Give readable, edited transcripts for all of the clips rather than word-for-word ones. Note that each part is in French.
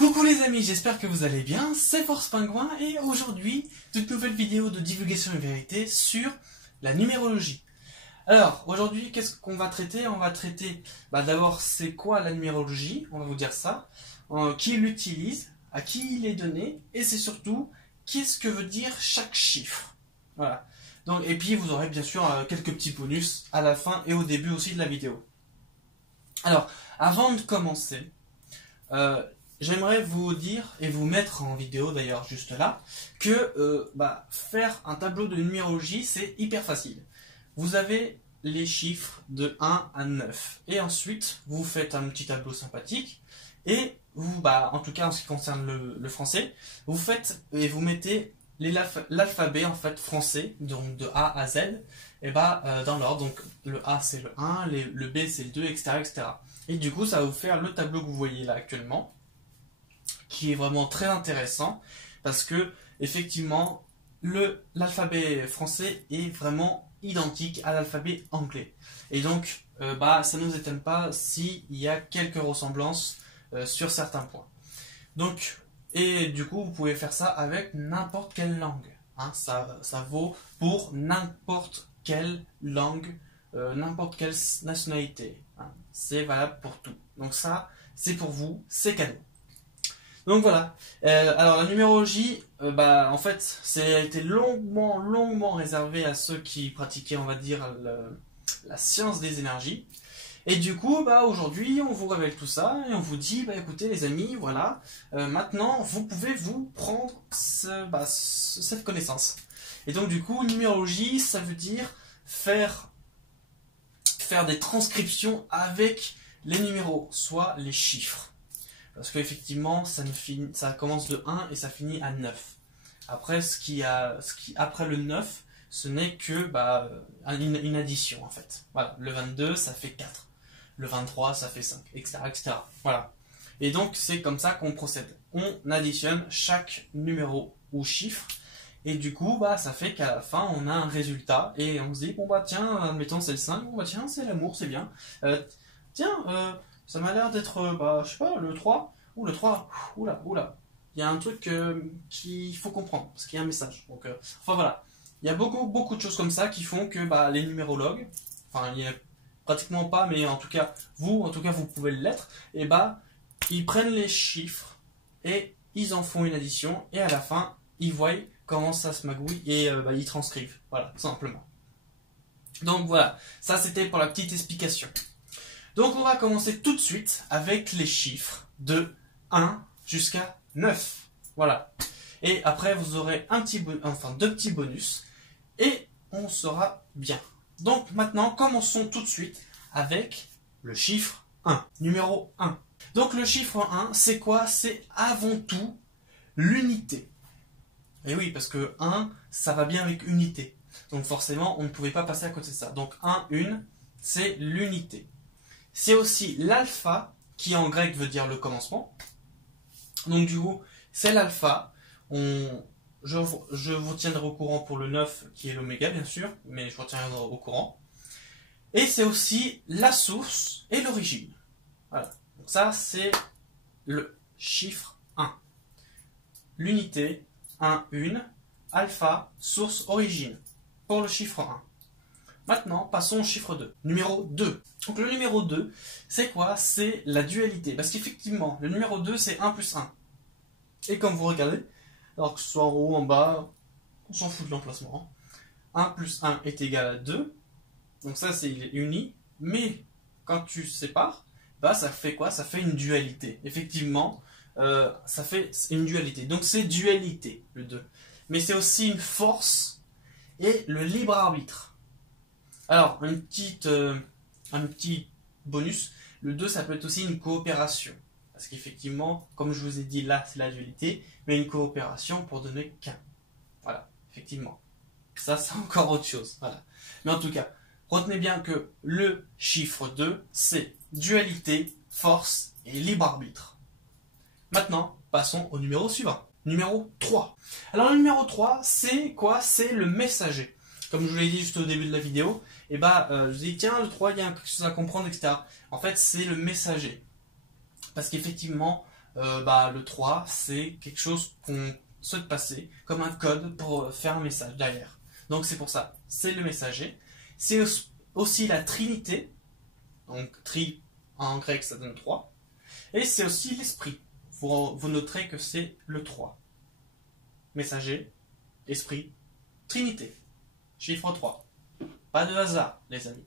Coucou les amis, j'espère que vous allez bien, c'est Force Pingouin et aujourd'hui, toute nouvelle vidéo de divulgation et vérité sur la numérologie. Alors, aujourd'hui, qu'est-ce qu'on va traiter? On va traiter, d'abord, c'est quoi la numérologie? On va vous dire ça. Qui l'utilise, à qui il est donné, et c'est surtout, qu'est-ce que veut dire chaque chiffre. Voilà. Donc, et puis, vous aurez bien sûr quelques petits bonus à la fin et au début aussi de la vidéo. Alors, avant de commencer, j'aimerais vous dire, et vous mettre en vidéo d'ailleurs juste là, que faire un tableau de numérologie, c'est hyper facile. Vous avez les chiffres de 1 à 9. Et ensuite, vous faites un petit tableau sympathique. Et vous, en tout cas en ce qui concerne le français, vous faites et vous mettez l'alphabet en fait français, donc de A à Z, et dans l'ordre. Donc le A c'est le 1, le B c'est le 2, etc., etc. Et du coup, ça va vous faire le tableau que vous voyez là actuellement, qui est vraiment très intéressant, parce que effectivement, l'alphabet français est vraiment identique à l'alphabet anglais. Et donc, ça ne nous étonne pas s'il y a quelques ressemblances sur certains points. Donc, et du coup, vous pouvez faire ça avec n'importe quelle langue. Hein, ça vaut pour n'importe quelle langue, n'importe quelle nationalité. Hein, c'est valable pour tout. Donc ça, c'est pour vous, c'est cadeau. Donc voilà. Alors la numérologie, en fait, ça a été longuement réservé à ceux qui pratiquaient, on va dire, la science des énergies. Et du coup, aujourd'hui, on vous révèle tout ça et on vous dit, écoutez les amis, voilà, maintenant, vous pouvez vous prendre cette connaissance. Et donc du coup, numérologie, ça veut dire faire des transcriptions avec les numéros, soit les chiffres. Parce qu'effectivement, ça commence de 1 et ça finit à 9. Après, après le 9, ce n'est que une addition en fait. Voilà, le 22, ça fait 4. Le 23, ça fait 5, etc., etc. Voilà. Et donc, c'est comme ça qu'on procède. On additionne chaque numéro ou chiffre. Et du coup, ça fait qu'à la fin, on a un résultat. Et on se dit, tiens, admettons, c'est le 5. Tiens, c'est l'amour, c'est bien. Ça m'a l'air d'être, je sais pas, le 3. Ou le 3, oula. Il y a un truc qu'il faut comprendre, parce qu'il y a un message. Donc, enfin voilà. Il y a beaucoup de choses comme ça qui font que les numérologues, enfin, il y a pratiquement pas, mais en tout cas, vous pouvez l'être, et ils prennent les chiffres et ils en font une addition, et à la fin, ils voient comment ça se magouille et ils transcrivent. Voilà, tout simplement. Donc voilà, ça c'était pour la petite explication. Donc on va commencer tout de suite avec les chiffres de 1 jusqu'à 9. Voilà. Et après vous aurez deux petits bonus et on sera bien. Donc maintenant commençons tout de suite avec le chiffre 1. Numéro 1. Donc le chiffre 1, c'est quoi? C'est avant tout l'unité. Et oui, parce que 1, ça va bien avec unité. Donc forcément, on ne pouvait pas passer à côté de ça. Donc 1, 1, c'est l'unité. C'est aussi l'alpha, qui en grec veut dire le commencement. Donc du coup, c'est l'alpha. Je vous tiendrai au courant pour le 9, qui est l'oméga, bien sûr, mais je vous tiendrai au courant. Et c'est aussi la source et l'origine. Voilà. Donc ça, c'est le chiffre 1. L'unité, 1, 1, alpha, source, origine, pour le chiffre 1. Maintenant, passons au chiffre 2. Numéro 2. Donc le numéro 2, c'est quoi? C'est la dualité. Parce qu'effectivement, le numéro 2, c'est 1 plus 1. Et comme vous regardez, alors que ce soit en haut, en bas, on s'en fout de l'emplacement. 1 plus 1 est égal à 2. Donc ça, c'est uni. Mais quand tu sépares, ça fait quoi? Ça fait une dualité. Effectivement, ça fait une dualité. Donc c'est dualité, le 2. Mais c'est aussi une force et le libre arbitre. Alors, un petit bonus, le 2, ça peut être aussi une coopération. Parce qu'effectivement, comme je vous ai dit là, c'est la dualité, mais une coopération pour donner qu'un. Voilà, effectivement. Ça, c'est encore autre chose. Voilà. Mais en tout cas, retenez bien que le chiffre 2, c'est dualité, force et libre arbitre. Maintenant, passons au numéro suivant. Numéro 3. Alors, le numéro 3, c'est quoi? C'est le messager. Comme je vous l'ai dit juste au début de la vidéo, je vous dis, tiens, le 3, il y a quelque chose à comprendre, etc. En fait, c'est le messager. Parce qu'effectivement, le 3, c'est quelque chose qu'on souhaite passer comme un code pour faire un message derrière. Donc c'est pour ça, c'est le messager. C'est aussi la trinité, donc tri en grec ça donne 3. Et c'est aussi l'esprit. Vous noterez que c'est le 3. Messager, esprit, trinité. Chiffre 3. Pas de hasard, les amis.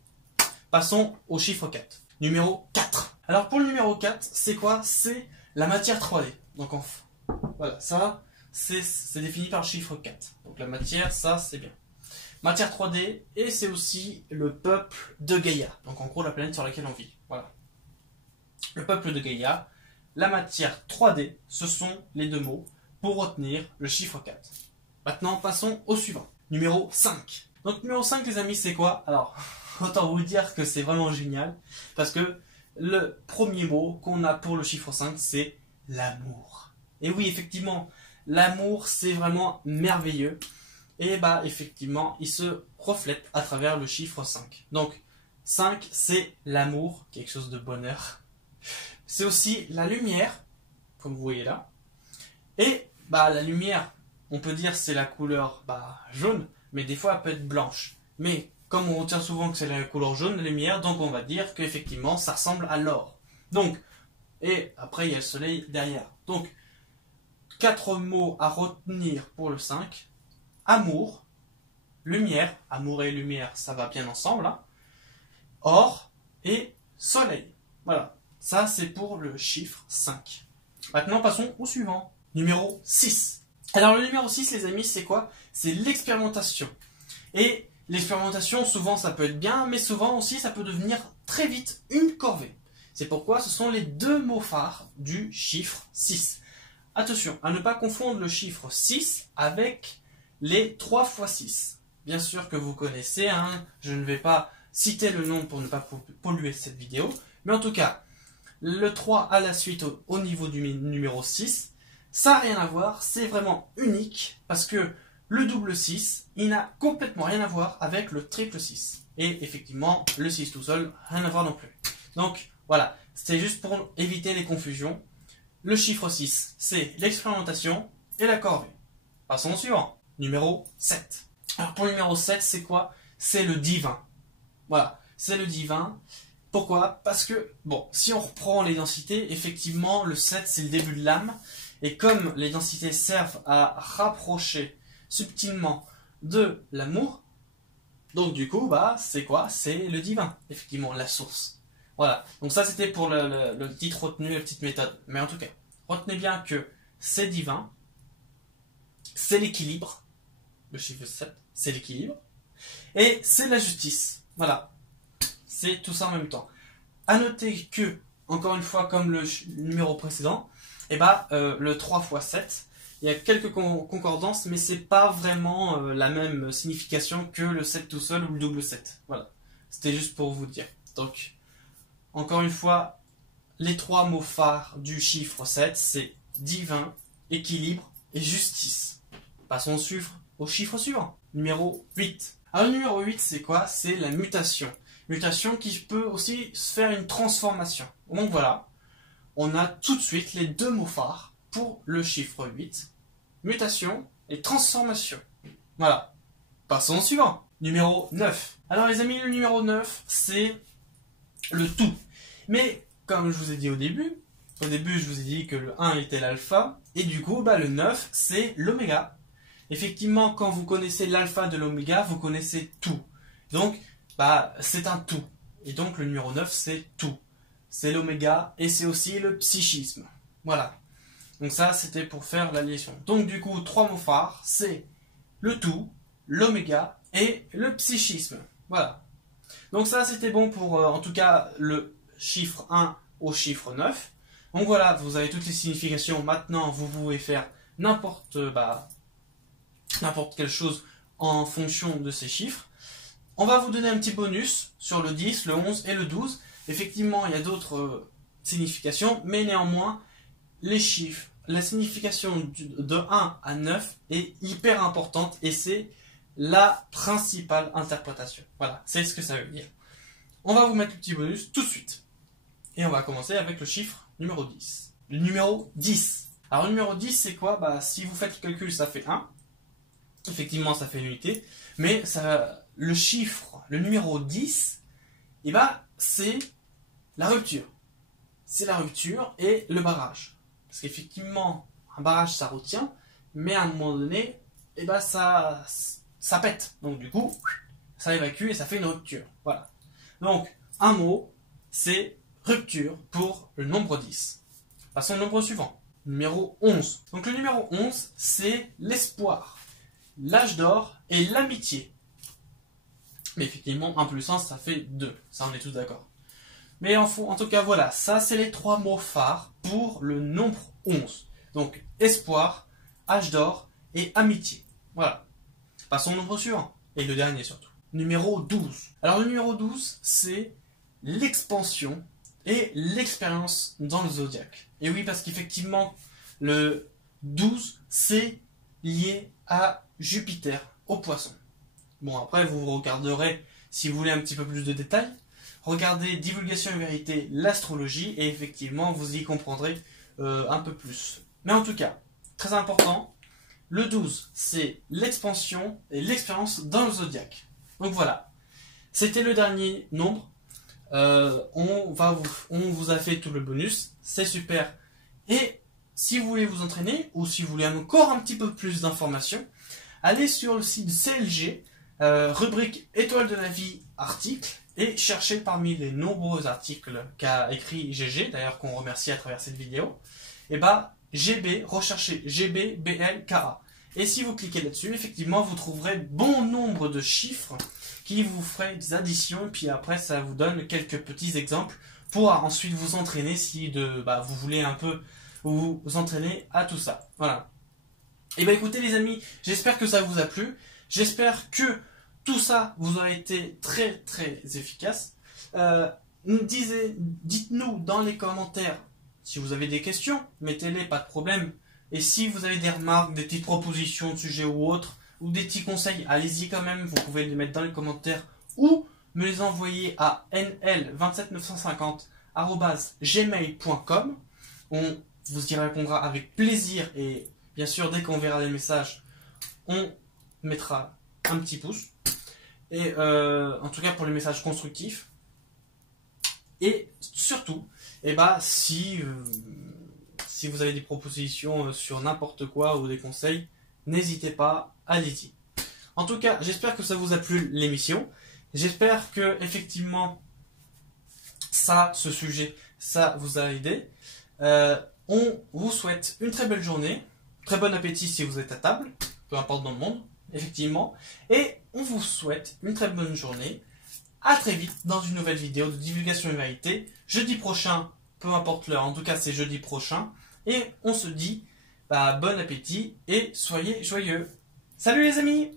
Passons au chiffre 4. Numéro 4. Alors pour le numéro 4, c'est quoi? C'est la matière 3D. Donc voilà, ça, c'est défini par le chiffre 4. Donc la matière, ça, c'est bien. Matière 3D, et c'est aussi le peuple de Gaïa. Donc en gros, la planète sur laquelle on vit. Voilà. Le peuple de Gaïa, la matière 3D, ce sont les deux mots pour retenir le chiffre 4. Maintenant, passons au suivant. Numéro 5. Donc numéro 5, les amis, c'est quoi? Alors, autant vous dire que c'est vraiment génial, parce que le premier mot qu'on a pour le chiffre 5, c'est l'amour. Et oui, effectivement, l'amour, c'est vraiment merveilleux. Et effectivement, il se reflète à travers le chiffre 5. Donc, 5, c'est l'amour, quelque chose de bonheur. C'est aussi la lumière, comme vous voyez là. Et la lumière, on peut dire c'est la couleur jaune, mais des fois elle peut être blanche. Mais comme on retient souvent que c'est la couleur jaune, la lumière, donc on va dire qu'effectivement ça ressemble à l'or. Donc, et après il y a le soleil derrière. Donc, 4 mots à retenir pour le 5. Amour, lumière, amour et lumière, ça va bien ensemble. Hein. Or et soleil. Voilà, ça c'est pour le chiffre 5. Maintenant passons au suivant. Numéro 6. Alors le numéro 6, les amis, c'est quoi? C'est l'expérimentation. Et l'expérimentation, souvent ça peut être bien, mais souvent aussi ça peut devenir très vite une corvée. C'est pourquoi ce sont les deux mots phares du chiffre 6. Attention à ne pas confondre le chiffre 6 avec les 3 x 6. Bien sûr que vous connaissez, hein, je ne vais pas citer le nom pour ne pas polluer cette vidéo, mais en tout cas, le 3 à la suite au niveau du numéro 6, ça n'a rien à voir, c'est vraiment unique, parce que le double 6, il n'a complètement rien à voir avec le triple 6. Et effectivement, le 6 tout seul, rien à voir non plus. Donc voilà, c'est juste pour éviter les confusions. Le chiffre 6, c'est l'expérimentation et la corvée. Passons au suivant. Numéro 7. Alors pour le numéro 7, c'est quoi? C'est le divin. Voilà, c'est le divin. Pourquoi? Parce que, bon, si on reprend les densités, effectivement, le 7, c'est le début de l'âme. Et comme les densités servent à rapprocher subtilement de l'amour, donc du coup, c'est quoi? C'est le divin, effectivement, la source. Voilà, donc ça c'était pour le titre retenu, la petite méthode. Mais en tout cas, retenez bien que c'est divin, c'est l'équilibre. Le chiffre 7, c'est l'équilibre. Et c'est la justice. Voilà. C'est tout ça en même temps. A noter que, encore une fois, comme le numéro précédent, le 3 x 7, il y a quelques concordances, mais c'est pas vraiment la même signification que le 7 tout seul ou le double 7. Voilà. C'était juste pour vous dire. Donc, encore une fois, les 3 mots phares du chiffre 7, c'est divin, équilibre et justice. Passons au chiffre suivant, numéro 8. Alors le numéro 8, c'est quoi? C'est la mutation. Mutation qui peut aussi se faire une transformation. Donc voilà, on a tout de suite les deux mots phares pour le chiffre 8. Mutation et transformation. Voilà. Passons au suivant, numéro 9. Alors les amis, le numéro 9, c'est le tout. Mais comme je vous ai dit au début, je vous ai dit que le 1 était l'alpha, et du coup, le 9, c'est l'oméga. Effectivement, quand vous connaissez l'alpha de l'oméga, vous connaissez tout. Donc, c'est un tout. Et donc, le numéro 9, c'est tout. C'est l'oméga, et c'est aussi le psychisme. Voilà. Donc ça, c'était pour faire la liaison. Donc, du coup, 3 mots phares, c'est le tout, l'oméga et le psychisme. Voilà. Donc ça, c'était bon pour, en tout cas, le chiffre 1 au chiffre 9. Donc voilà, vous avez toutes les significations. Maintenant, vous pouvez faire n'importe quelle chose en fonction de ces chiffres. On va vous donner un petit bonus sur le 10, le 11 et le 12. Effectivement, il y a d'autres significations, mais néanmoins, les chiffres, la signification de 1 à 9 est hyper importante et c'est la principale interprétation. Voilà, c'est ce que ça veut dire. On va vous mettre le petit bonus tout de suite. Et on va commencer avec le chiffre numéro 10. le numéro 10. Alors le numéro 10 c'est quoi? Bah si vous faites le calcul ça fait 1. Effectivement ça fait une unité. Mais ça, le chiffre, le numéro 10, et bah, c'est la rupture. C'est la rupture et le barrage. Parce qu'effectivement, un barrage ça retient, mais à un moment donné, et bah ça pète. Donc du coup, ça évacue et ça fait une rupture. Voilà. Donc, un mot, c'est rupture pour le nombre 10. Passons au nombre suivant. Numéro 11. Donc le numéro 11, c'est l'espoir, l'âge d'or et l'amitié. Mais effectivement, 1 plus 1, ça fait 2. Ça, on est tous d'accord. Mais en tout cas, voilà. Ça, c'est les 3 mots phares pour le nombre 11. Donc, espoir, âge d'or et amitié. Voilà. Passons au nombre suivant. Et le dernier surtout. Numéro 12. Alors, le numéro 12, c'est l'expansion et l'expérience dans le zodiaque. Et oui, parce qu'effectivement, le 12, c'est lié à Jupiter, au poisson. Bon, après, vous regarderez, si vous voulez un petit peu plus de détails, regardez Divulgation et Vérité, l'astrologie, et effectivement, vous y comprendrez un peu plus. Mais en tout cas, très important, le 12, c'est l'expansion et l'expérience dans le zodiaque. Donc voilà, c'était le dernier nombre. On vous a fait tout le bonus, c'est super. Et si vous voulez vous entraîner, ou si vous voulez encore un petit peu plus d'informations, allez sur le site CLG, rubrique Étoile de la vie, article, et cherchez parmi les nombreux articles qu'a écrit GG, d'ailleurs qu'on remercie à travers cette vidéo, et bah GB, recherchez GB, BL, KA. Et si vous cliquez là-dessus, effectivement, vous trouverez bon nombre de chiffres qui vous feraient des additions, puis après ça vous donne quelques petits exemples pour ensuite vous entraîner si vous voulez un peu vous entraîner à tout ça. Voilà. Et bah écoutez les amis, j'espère que ça vous a plu, j'espère que tout ça vous a été très très efficace. Dites-nous dans les commentaires si vous avez des questions, mettez-les, pas de problème. Et si vous avez des remarques, des petites propositions de sujets ou autres, ou des petits conseils, allez-y quand même, vous pouvez les mettre dans les commentaires ou me les envoyer à nl27950@gmail.com. On vous y répondra avec plaisir et bien sûr dès qu'on verra les messages, on mettra un petit pouce. Et en tout cas pour les messages constructifs. Et surtout, si vous avez des propositions sur n'importe quoi ou des conseils, n'hésitez pas, allez-y. En tout cas, j'espère que ça vous a plu l'émission. J'espère que effectivement ce sujet, ça vous a aidé. On vous souhaite une très belle journée, très bon appétit si vous êtes à table, peu importe dans le monde, effectivement. Et on vous souhaite une très bonne journée. À très vite dans une nouvelle vidéo de Divulgation et Vérité. Jeudi prochain, peu importe l'heure, en tout cas c'est jeudi prochain. Et on se dit bon appétit et soyez joyeux. Salut les amis!